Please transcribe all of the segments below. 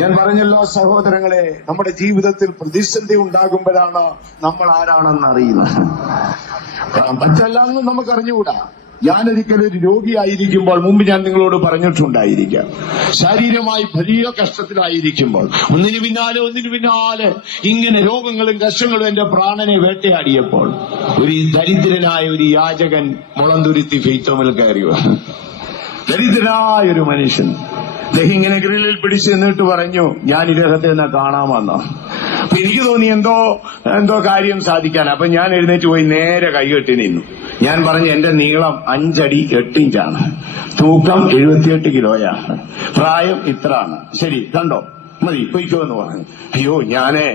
ഞാൻ പറഞ്ഞല്ലോ സഹോദരങ്ങളെ, നമ്മുടെ ജീവിതത്തിൽ പ്രതിസന്ധി ഉണ്ടാകുമ്പോഴാണ് നമ്മൾ ആരാണെന്ന് അറിയുന്നത്. മറ്റെല്ലാന്നും നമുക്കറിഞ്ഞുകൂടാ. ഞാനൊരിക്കലും ഒരു രോഗിയായിരിക്കുമ്പോൾ, മുമ്പ് ഞാൻ നിങ്ങളോട് പറഞ്ഞിട്ടുണ്ടായിരിക്കാം, ശാരീരികമായി വലിയ കഷ്ടത്തിലായിരിക്കുമ്പോൾ ഒന്നിനു പിന്നാലെ ഇങ്ങനെ രോഗങ്ങളും കഷ്ടങ്ങളും എന്റെ പ്രാണനെ വേട്ടയാടിയപ്പോൾ ഒരു ദരിദ്രനായ ഒരു യാചകൻ മുളന്തുരുത്തി ഫെയ്ത്തോമിൽ കയറി വന്നു. ദരിദ്രനായൊരു മനുഷ്യൻ അദ്ദേഹം ഇങ്ങനെ ഗ്രില്ലിൽ പിടിച്ച് നിന്നിട്ട് പറഞ്ഞു, ഞാൻ ഇദ്ദേഹത്തെ എന്നാ കാണാമെന്നോ. അപ്പൊ എനിക്ക് തോന്നി എന്തോ കാര്യം സാധിക്കാൻ. അപ്പൊ ഞാൻ എഴുന്നേറ്റ് പോയി നേരെ കൈകെട്ടി നിന്നു. ഞാൻ പറഞ്ഞു, എന്റെ നീളം 5 അടി 8 ഇഞ്ചാണ്, തൂക്കം 78 കിലോയാണ്, പ്രായം ഇത്രാണ്. ശരി, കണ്ടോ, മതി, പൊയ്ക്കോ എന്ന് പറഞ്ഞു. അയ്യോ, ഞാനേ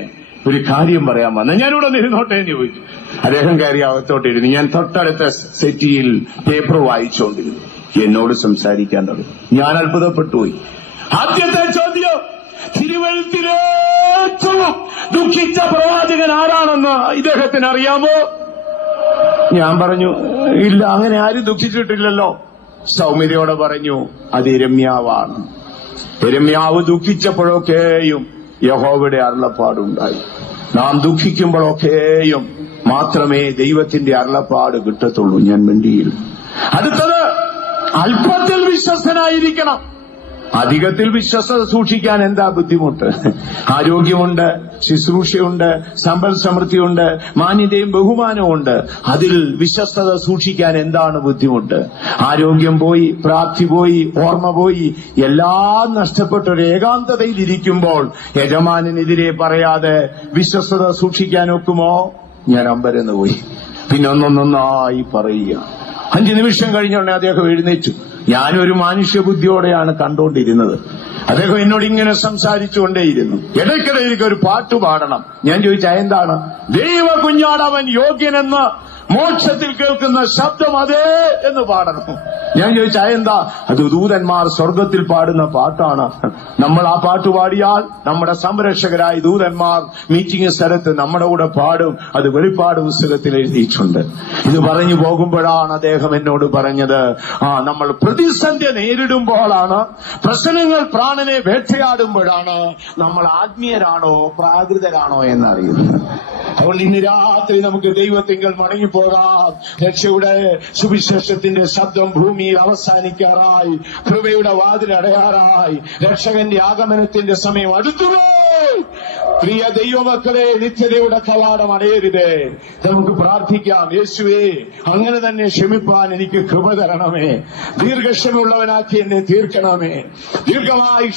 ഒരു കാര്യം പറയാൻ വന്ന, ഞാനിവിടെ നിരുന്നോട്ടെ എന്ന് ചോദിച്ചു. അദ്ദേഹം കയറി അകത്തോട്ടിരുന്നു. ഞാൻ തൊട്ടടുത്ത സെറ്റിയിൽ പേപ്പർ വായിച്ചുകൊണ്ടിരുന്നു. എന്നോട് സംസാരിക്കാൻ തുടങ്ങി. ഞാൻ അത്ഭുതപ്പെട്ടുപോയി. ആദ്യത്തെ ചോദ്യം, തിരുവഴുത്തിലേറ്റവും ദുഃഖിച്ച പ്രവാചകൻ ആരാണെന്ന് ഇദ്ദേഹത്തിന് അറിയാമോ? ഞാൻ പറഞ്ഞു, ഇല്ല, അങ്ങനെ ആരും ദുഃഖിച്ചിട്ടില്ലല്ലോ. സൗമ്യതയോടെ പറഞ്ഞു, അത് യിരെമ്യാവാണ്. യിരെമ്യാവ് ദുഃഖിച്ചപ്പോഴൊക്കെയും യഹോവയുടെ അരുളപ്പാടുണ്ടായി. നാം ദുഃഖിക്കുമ്പോഴൊക്കെയും മാത്രമേ ദൈവത്തിന്റെ അരുളപ്പാട് കിട്ടത്തുള്ളൂ. ഞാൻ മിണ്ടിയില്ല. അടുത്തത്, അല്പത്തിൽ വിശ്വസ്തനായിരിക്കണം. അധികത്തിൽ വിശ്വസ്തത സൂക്ഷിക്കാൻ എന്താ ബുദ്ധിമുട്ട്? ആരോഗ്യമുണ്ട്, ശുശ്രൂഷയുണ്ട്, സമ്പൽ സമൃദ്ധിയുണ്ട്, മാന്യതയും ബഹുമാനവും ഉണ്ട്. അതിൽ വിശ്വസ്തത സൂക്ഷിക്കാൻ എന്താണ് ബുദ്ധിമുട്ട്? ആരോഗ്യം പോയി, പ്രാപ്തി പോയി, ഓർമ്മ പോയി, എല്ലാം നഷ്ടപ്പെട്ടൊരു ഏകാന്തതയിൽ ഇരിക്കുമ്പോൾ യജമാനെതിരെ പറയാതെ വിശ്വസ്തത സൂക്ഷിക്കാൻ ഒക്കുമോ? ഞാൻ അമ്പരന്ന് പോയി. പിന്നെ ഒന്നൊന്നായി പറയുക. 5 നിമിഷം കഴിഞ്ഞോണ്ടേ അദ്ദേഹം എഴുന്നേറ്റു. ഞാനൊരു മനുഷ്യബുദ്ധിയോടെയാണ് കണ്ടുകൊണ്ടിരുന്നത്. അദ്ദേഹം എന്നോട് ഇങ്ങനെ സംസാരിച്ചുകൊണ്ടേയിരുന്നു. ഇടയ്ക്കിടയിൽ ഒരു പാട്ട് പാടണം. ഞാൻ ചോദിച്ചു, എന്താണ്? ദൈവ കുഞ്ഞാടവൻ യോഗ്യനെന്ന് മോക്ഷത്തിൽ കേൾക്കുന്ന ശബ്ദം അതേ എന്ന് പാടണം. ഞാൻ ചോദിച്ചു, എന്താ? അത് ദൂതന്മാർ സ്വർഗത്തിൽ പാടുന്ന പാട്ടാണ്. നമ്മൾ ആ പാട്ട് പാടിയാൽ നമ്മുടെ സംരക്ഷകരായ ദൂതന്മാർ മീറ്റിംഗ് സ്ഥലത്ത് നമ്മുടെ കൂടെ പാടും. അത് വെളിപ്പാട് പുസ്തകത്തിൽ എഴുതിയിട്ടുണ്ട്. ഇത് പറഞ്ഞു പോകുമ്പോഴാണ് അദ്ദേഹം എന്നോട് പറഞ്ഞത്, നമ്മൾ പ്രതിസന്ധി നേരിടുമ്പോഴാണ്, പ്രശ്നങ്ങൾ പ്രാണനെ വേട്ടയാടുമ്പോഴാണ് നമ്മൾ ആത്മീയരാണോ പ്രാകൃതരാണോ എന്നറിയുന്നത്. അതുകൊണ്ട് ഇന്ന് രാത്രി നമുക്ക് ദൈവത്തിങ്കൽ മടങ്ങിപ്പോകാം. രക്ഷയുടെ സുവിശേഷത്തിന്റെ ശബ്ദം ഭൂമിയിൽ അവസാനിക്കാറായി, കൃപയുടെ വാതിലടയാറായി, രക്ഷകന്റെ ആഗമനത്തിന്റെ സമയം അടുത്തുപോയി. പ്രിയ ദൈവമക്കളെ, നിത്യതയുടെ കവാടം അടയരുതേ. നമുക്ക് പ്രാർത്ഥിക്കാം, യേശുവേ, അങ്ങനെ തന്നെ ക്ഷമിപ്പാൻ എനിക്ക് കൃപ തരണമേ. ദീർഘക്ഷമയുള്ളവനാക്കി എന്നെ തീർക്കണമേ. ദീർഘമായി